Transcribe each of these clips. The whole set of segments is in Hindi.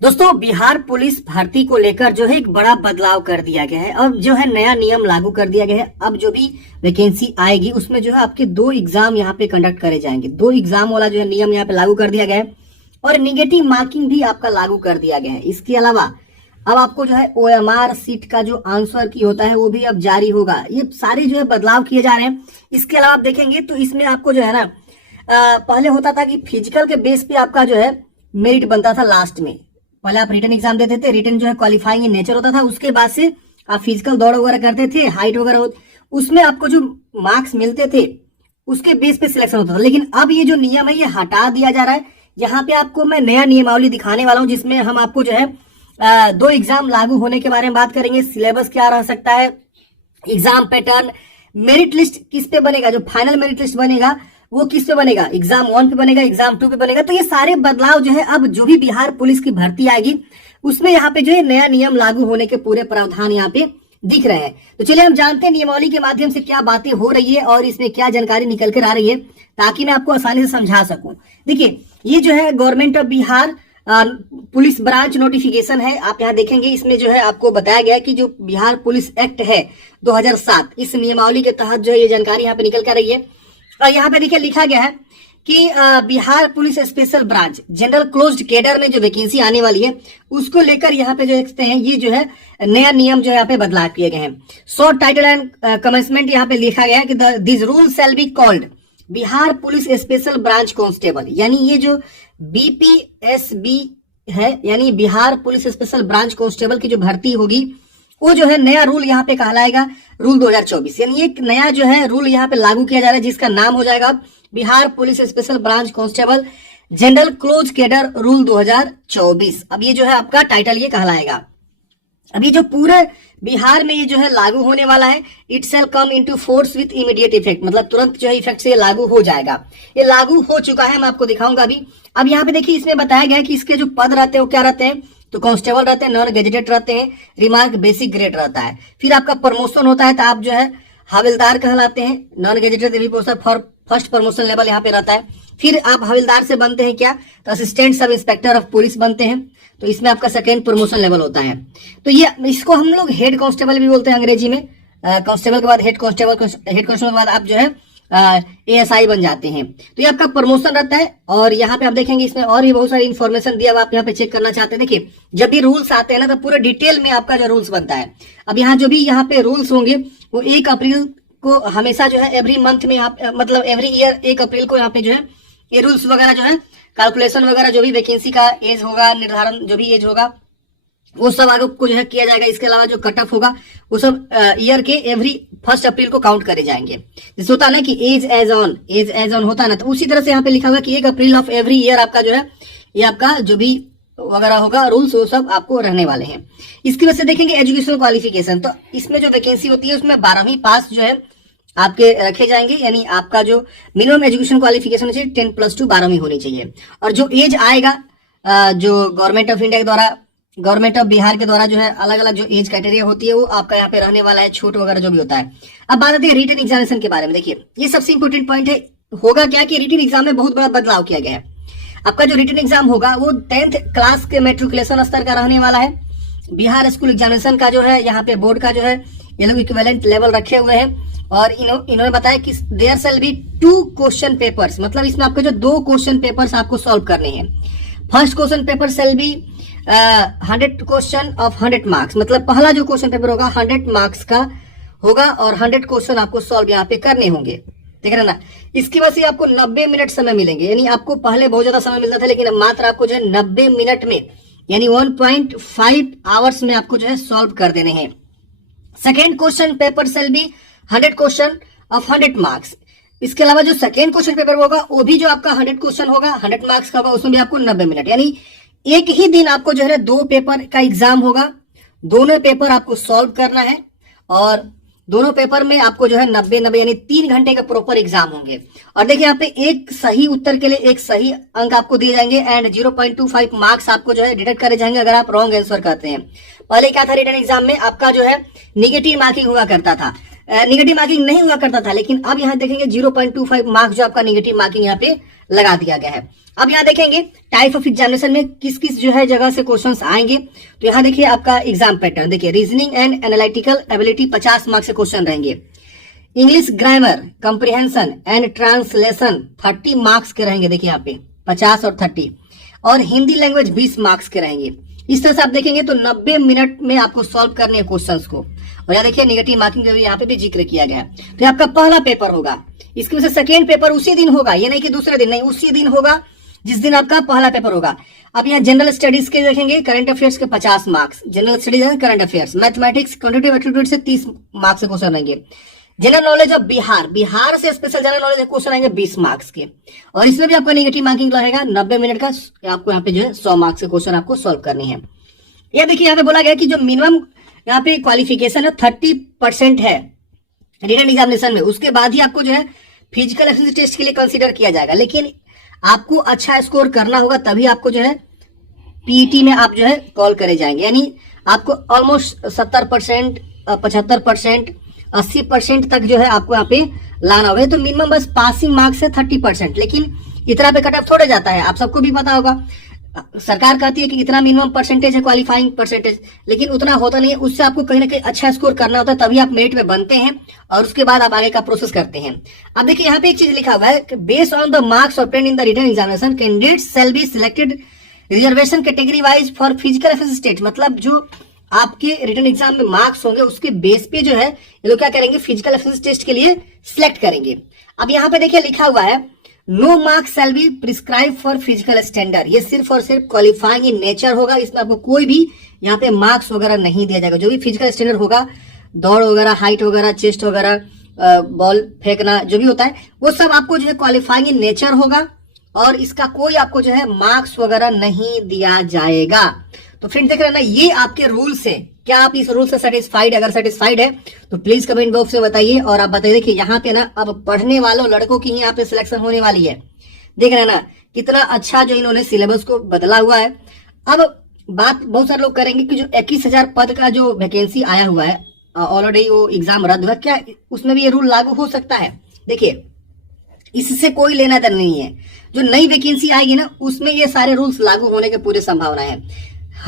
दोस्तों, बिहार पुलिस भर्ती को लेकर जो है एक बड़ा बदलाव कर दिया गया है। अब जो है नया नियम लागू कर दिया गया है। अब जो भी वैकेंसी आएगी उसमें जो है आपके 2 एग्जाम यहाँ पे कंडक्ट करे जाएंगे। 2 एग्जाम वाला जो है नियम यहाँ पे लागू कर दिया गया है और निगेटिव मार्किंग भी आपका लागू कर दिया गया है। इसके अलावा अब आपको जो है OMR सीट का जो आंसर की होता है वो भी अब जारी होगा। ये सारे जो है बदलाव किए जा रहे हैं। इसके अलावा आप देखेंगे तो इसमें आपको जो है ना पहले होता था कि फिजिकल के बेस पे आपका जो है मेरिट बनता था। लास्ट में पहले आप रिटन एग्जाम देते थे, रिटन जो है क्वालिफाइंग इन नेचर होता था। उसके बाद से आप फिजिकल दौड़ वगैरह करते थे, हाइट वगैरह उसमें आपको जो मार्क्स मिलते थे उसके बेस पे सिलेक्शन होता था। लेकिन अब ये जो नियम है ये हटा दिया जा रहा है। यहाँ पे आपको मैं नया नियमावली दिखाने वाला हूँ जिसमें हम आपको जो है 2 एग्जाम लागू होने के बारे में बात करेंगे। सिलेबस क्या रह सकता है, एग्जाम पैटर्न, मेरिट लिस्ट किस पे बनेगा, जो फाइनल मेरिट लिस्ट बनेगा वो किस पे बनेगा, एग्जाम 1 पे बनेगा, एग्जाम 2 पे बनेगा। तो ये सारे बदलाव जो है अब जो भी बिहार पुलिस की भर्ती आएगी उसमें यहाँ पे जो है नया नियम लागू होने के पूरे प्रावधान यहाँ पे दिख रहे हैं। तो चलिए हम जानते हैं नियमावली के माध्यम से क्या बातें हो रही है और इसमें क्या जानकारी निकल कर आ रही है ताकि मैं आपको आसानी से समझा सकूं। देखिए, ये जो है government of Bihar police branch notification है। आप यहाँ देखेंगे इसमें जो है आपको बताया गया है कि जो बिहार पुलिस एक्ट है 2007, इस नियमावली के तहत जो है ये जानकारी यहाँ पे निकल कर रही है। और यहाँ पे देखिए लिखा गया है कि Bihar police special branch general closed cadre में जो वैकेंसी आने वाली है उसको लेकर यहाँ पे जो देखते हैं ये जो है नया नियम जो यहाँ पे बदलाव किए गए हैं। शॉर्ट टाइटल एंड कमेंसमेंट यहाँ पे लिखा गया है कि this rule shall be called Bihar police special branch constable, यानी ये जो BPSB है यानी Bihar police special branch constable की जो भर्ती होगी वो जो है नया रूल यहाँ पे कहलाएगा रूल 2024। यानी एक नया जो है रूल यहाँ पे लागू किया जा रहा है जिसका नाम हो जाएगा Bihar police special branch constable general close cadre rule 2024। अब ये जो है आपका टाइटल ये कहलाएगा। अब ये जो पूरे बिहार में ये जो है लागू होने वाला है, it shall come into force with immediate effect, मतलब तुरंत जो है इफेक्ट से ये लागू हो जाएगा। ये लागू हो चुका है, मैं आपको दिखाऊंगा अभी। अब यहाँ पे देखिए इसमें बताया गया है कि इसके जो पद रहते हैं वो क्या रहते हैं, तो कांस्टेबल रहते हैं, नॉन गेजेटेड रहते हैं, रिमार्क बेसिक ग्रेड रहता है। फिर आपका प्रमोशन होता है तो आप जो है हवलदार कहलाते हैं। Non gazetted for first promotion level यहाँ पे रहता है। फिर आप हवलदार से बनते हैं क्या, तो assistant sub inspector of police बनते हैं, तो इसमें आपका सेकेंड प्रमोशन लेवल होता है। तो ये इसको हम लोग हेड कांस्टेबल भी बोलते हैं अंग्रेजी में। कांस्टेबल के बाद हेड कांस्टेबल के बाद आप जो है ASI बन जाते हैं। तो ये आपका प्रमोशन रहता है। और यहाँ पे आप देखेंगे इसमें और भी बहुत सारी इन्फॉर्मेशन दिया हुआ, आप यहाँ पे चेक करना चाहते हैं। देखिए, जब भी रूल्स आते हैं ना तो पूरे डिटेल में आपका जो रूल्स बनता है। अब यहाँ जो भी यहाँ पे रूल्स होंगे वो 1 अप्रैल को हमेशा जो है एवरी मंथ में यहाँ मतलब एवरी ईयर 1 अप्रैल को यहाँ पे जो है ये रूल्स वगैरह जो है कैलकुलेशन वगैरह जो भी वैकेंसी का एज होगा, निर्धारण जो भी एज होगा वो सब आगे को जो है किया जाएगा। इसके अलावा जो कट ऑफ होगा वो सब ईयर के एवरी 1 अप्रैल को काउंट करे जाएंगे। जैसे होता है ना कि एज एज ऑन होता है ना, तो उसी तरह से यहाँ पे लिखा हुआ कि 1 अप्रैल ऑफ एवरी ईयर आपका जो है ये आपका जो भी वगैरह होगा रूल्स वो सब आपको रहने वाले हैं। इसकी वजह से देखेंगे एजुकेशनल क्वालिफिकेशन, तो इसमें जो वैकेंसी होती है उसमें 12वीं पास जो है आपके रखे जाएंगे। यानी आपका जो मिनिमम एजुकेशन क्वालिफिकेशन होनी चाहिए 10+2 12वीं होनी चाहिए। और जो एज आएगा जो गवर्नमेंट ऑफ इंडिया के द्वारा, गवर्नमेंट ऑफ बिहार के द्वारा जो है अलग अलग जो एज क्राइटेरिया होती है वो आपका यहाँ पे रहने वाला है, छूट वगैरह जो भी होता है। अब बात आती है रिटन एग्जामिनेशन के बारे में। देखिए, ये सबसे इंपोर्टेंट पॉइंट है। होगा क्या कि रिटन एग्जाम में बहुत बड़ा बदलाव किया गया है। आपका जो रिटन एग्जाम होगा वो 10th क्लास के मेट्रिकुलेशन स्तर का रहने वाला है। बिहार स्कूल एग्जामिनेशन का जो है यहाँ पे बोर्ड का जो है ये लोग इक्विवेलेंट लेवल रखे हुए हैं। और इन्होंने बताया कि there shall be 2 question papers, मतलब इसमें आपके जो 2 क्वेश्चन पेपर्स आपको सॉल्व करने हैं। First question paper shall be 100 question of 100 marks, मतलब पहला जो क्वेश्चन पेपर होगा 100 मार्क्स का होगा और 100 क्वेश्चन आपको सॉल्व यहाँ पे करने होंगे। देख रहे ना, इसकी वजह से आपको 90 मिनट समय मिलेंगे। यानी आपको पहले बहुत ज्यादा समय मिलता था लेकिन मात्र आपको जो है 90 मिनट में यानी 1.5 आवर्स में आपको जो है सॉल्व कर देने हैं। Second question paper shall be 100 question of 100 marks. इसके अलावा जो सेकेंड क्वेश्चन पेपर होगा वो भी जो आपका 100 क्वेश्चन होगा 100 मार्क्स का होगा, उसमें भी आपको 90 मिनट, यानी एक ही दिन आपको जो है 2 पेपर का एग्जाम होगा। दोनों पेपर आपको सॉल्व करना है और दोनों पेपर में आपको जो है 90 यानी 3 घंटे का प्रॉपर एग्जाम होंगे। और देखिए यहाँ पे एक सही उत्तर के लिए एक सही अंक आपको दिए जाएंगे एंड 0.25 मार्क्स आपको जो है डिडक्ट करे जाएंगे अगर आप रॉन्ग आंसर करते हैं। पहले क्या था रिटन एग्जाम में आपका जो है निगेटिव मार्किंग हुआ करता था, निगेटिव मार्किंग नहीं हुआ करता था, लेकिन अब यहाँ देखेंगे 0.25 मार्क्स जो आपका निगेटिव मार्किंग यहाँ पे लगा दिया गया है। अब यहाँ देखेंगे टाइप ऑफ एग्जामिनेशन में किस किस जो है जगह से क्वेश्चंस आएंगे। तो यहाँ देखिए आपका एग्जाम पैटर्न देखिए, reasoning and analytical ability 50 marks से क्वेश्चन रहेंगे। English grammar, comprehension and translation 30 marks के रहेंगे, देखिए यहाँ पे 50 और 30। और हिंदी लैंग्वेज 20 मार्क्स के रहेंगे। इस तरह से आप देखेंगे तो 90 मिनट में आपको सॉल्व करने हैं क्वेश्चंस को। और यहाँ देखिए निगेटिव मार्किंग का भी यहाँ पे भी जिक्र किया गया है। तो आपका पहला पेपर होगा, इसकी वजह से सेकेंड पेपर उसी दिन होगा, ये नहीं कि दूसरे दिन, नहीं उसी दिन होगा जिस दिन आपका पहला पेपर होगा। अब यहाँ जनरल स्टडीज के देखेंगे, करंट अफेयर्स के 50 marks, general studies and current affairs. Mathematics quantitative aptitude से 30 मार्क्स के क्वेश्चन रहेंगे। जनरल नॉलेज ऑफ बिहार से स्पेशल जनरल नॉलेज क्वेश्चन आएंगे 20 मार्क्स के। और इसमें भी आपका निगेटिव मार्किंग रहेगा 90 मिनट का, आपको यहाँ पे जो है 100 मार्क्स के क्वेश्चन आपको सोल्व करने हैं। यह देखिए यहाँ पे बोला गया कि जो मिनिमम यहाँ पे क्वालिफिकेशन है 30% है रिटन एग्जामिनेशन में, उसके बाद ही आपको जो है फिजिकल एफिशिएंसी टेस्ट के लिए कंसीडर किया जाएगा। लेकिन आपको अच्छा स्कोर करना होगा तभी आपको जो है पीईटी में आप जो है कॉल करे जाएंगे। यानी आपको ऑलमोस्ट 70%, 75%, 80% तक जो है आपको यहाँ पे लाना होगा। तो मिनिमम बस पासिंग मार्क्स है 30%, लेकिन इतना पे कट ऑफ थोड़े जाता है, आप सबको भी पता होगा। सरकार कहती है कि इतना मिनिमम परसेंटेज है क्वालिफाइंग परसेंटेज, लेकिन उतना होता नहीं है। उससे आपको कहीं ना कहीं अच्छा स्कोर करना होता है, तभी आप मेरिट में बनते हैं और उसके बाद आप आगे का प्रोसेस करते हैं। अब देखिए यहाँ पे एक चीज लिखा हुआ है, based on the marks obtained in the written examination candidates shall be selected reservation category wise for physical efficiency test. मतलब जो आपके रिटन एग्जाम में मार्क्स होंगे उसके बेस पे जो है ये लोग क्या करेंगे, फिजिकल एफिशिएंसी टेस्ट के लिए सिलेक्ट करेंगे। अब यहाँ पे देखिए लिखा हुआ है, no marks shall be prescribe for physical standard. ये सिर्फ और सिर्फ क्वालिफाइंग इन नेचर होगा, इसमें आपको कोई भी यहाँ पे मार्क्स वगैरह नहीं दिया जाएगा। जो भी फिजिकल स्टैंडर्ड होगा, दौड़ वगैरह, हाइट वगैरह, चेस्ट वगैरह, बॉल फेंकना जो भी होता है, वो सब आपको जो है क्वालिफाइंग इन नेचर होगा और इसका कोई आपको जो है मार्क्स वगैरह नहीं दिया जाएगा। तो फ्रेंड देख रहे हैं ना, ये आपके रूल्स है। क्या आप इस रूल से सेटिस्फाइड? अगर सेटिस्फाइड है तो प्लीज कमेंट बॉक्स में बताइए। और आप बताइए कि यहाँ पे ना अब पढ़ने वालों लड़कों की ही यहाँ पे सिलेक्शन होने वाली है। देख रहे हैं ना कितना अच्छा जो इन्होंने सिलेबस को बदला हुआ है। अब बात बहुत सारे लोग करेंगे कि जो 21,000 पद का जो वैकेंसी आया हुआ है, ऑलरेडी वो एग्जाम रद्द हुआ, क्या उसमें भी ये रूल लागू हो सकता है? देखिए इससे कोई लेना देना नहीं है। जो नई वैकेंसी आएगी ना उसमें ये सारे रूल्स लागू होने के पूरे संभावना है,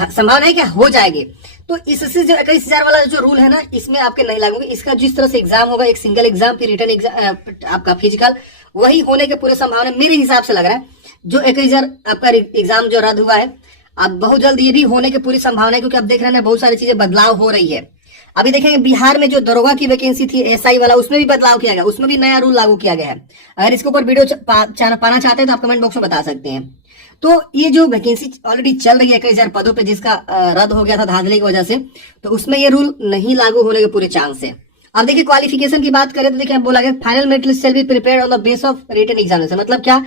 संभावना है क्या हो जाएगी। तो इससे जो 21,000 वाला जो रूल है ना, इसमें आपके नहीं लागू। इसका जिस तरह से एग्जाम होगा, एक सिंगल एग्जाम फिर रिटर्न एग्जाम आपका फिजिकल, वही होने के पूरे संभावना मेरे हिसाब से लग रहा है। जो 21,000 आपका एग्जाम जो रद्द हुआ है, अब बहुत जल्द ये भी होने की पूरी संभावना है, क्योंकि अब देख रहे हैं बहुत सारी चीजें बदलाव हो रही है। अभी देखेंगे बिहार में जो दरोगा की वैकेंसी थी एसआई वाला, उसमें भी बदलाव किया गया, उसमें भी नया रूल लागू किया गया है। अगर इसके ऊपर वीडियो पाना चाहते हैं तो आप कमेंट बॉक्स में बता सकते हैं। तो ये जो वैकेंसी ऑलरेडी चल रही है 21,000 पदों पे, जिसका रद्द हो गया था धांधली की वजह से, तो उसमें ये रूल नहीं लागू होने के पूरे चांस है। अब देखिए क्वालिफिकेशन की बात करें तो देखिए बोला गया final merit list shall be prepared on the base of written examination. मतलब क्या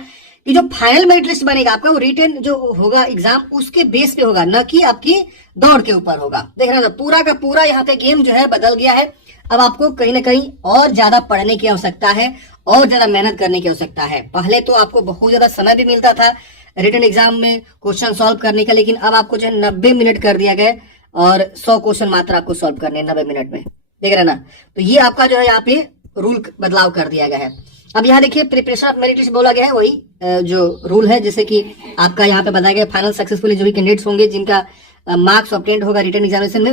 कि जो फाइनल मेरिट लिस्ट बनेगा आपका, वो रिटन जो होगा एग्जाम उसके बेस पे होगा, न कि आपकी दौड़ के ऊपर होगा। देख रहे हो पूरा का पूरा यहाँ पे गेम जो है बदल गया है। अब आपको कहीं ना कहीं और ज्यादा पढ़ने की आवश्यकता है और ज्यादा मेहनत करने की आवश्यकता है। पहले तो आपको बहुत ज्यादा समय भी मिलता था रिटन एग्जाम में क्वेश्चन सॉल्व करने का, लेकिन अब आपको जो है 90 मिनट कर दिया गया और 100 क्वेश्चन मात्र आपको सॉल्व करने 90 मिनट में। देख रहे ना, तो ये आपका जो है यहाँ पे रूल बदलाव कर दिया गया है। अब यहाँ देखिए प्रिपरेशन ऑफ मेरिट लिस्ट बोला गया है, वही जो रूल है, जैसे कि आपका यहाँ पे बताया गया फाइनल सक्सेसफुली जो भी कैंडिडेट्स होंगे जिनका मार्क्स ऑब्टेन्ड होगा रिटन एग्जामिनेशन में,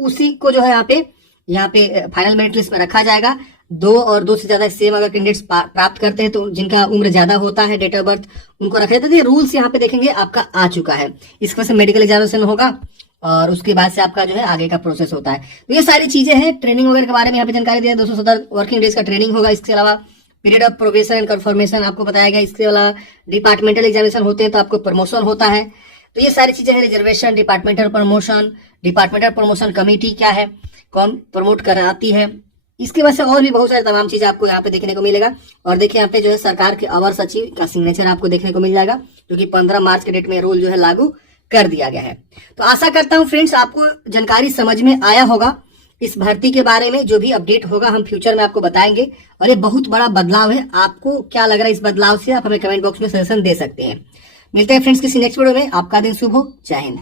उसी को जो है यहाँ पे फाइनल मेरिट लिस्ट में रखा जाएगा। 2 और 2 से ज्यादा सेम अगर कैंडिडेट्स प्राप्त करते हैं तो जिनका उम्र ज्यादा होता है, डेट ऑफ बर्थ, उनको रखा जाता है। ये रूल्स यहाँ पे देखेंगे आपका आ चुका है। इसके बाद से मेडिकल एग्जामिनेशन होगा और उसके बाद से आपका जो है आगे का प्रोसेस होता है। तो ये सारी चीजें हैं। ट्रेनिंग वगैरह के बारे में यहाँ पे जानकारी दिया, 270 वर्किंग डेज का ट्रेनिंग होगा। इसके अलावा period of probation and confirmation आपको बताया गया। इसके अलावा डिपार्टमेंटल एग्जामिनेशन होते हैं तो आपको प्रमोशन होता है। तो ये सारी चीजें हैं, रिजर्वेशन, डिपार्टमेंटल प्रमोशन कमेटी क्या है, कौन प्रमोट कराती है, इसके वजह से और भी बहुत सारे तमाम चीजें आपको यहाँ पे देखने को मिलेगा। और देखिए यहाँ पे जो है सरकार के अवर सचिव का सिग्नेचर आपको देखने को मिल जाएगा, जो कि 15 मार्च के डेट में रूल जो है लागू कर दिया गया है। तो आशा करता हूँ फ्रेंड्स आपको जानकारी समझ में आया होगा। इस भर्ती के बारे में जो भी अपडेट होगा हम फ्यूचर में आपको बताएंगे। और ये बहुत बड़ा बदलाव है, आपको क्या लग रहा है इस बदलाव से, आप हमें कमेंट बॉक्स में सजेशन दे सकते हैं। मिलते हैं फ्रेंड्स किसी नेक्स्ट वीडियो में। आपका दिन शुभ हो। जय हिंद।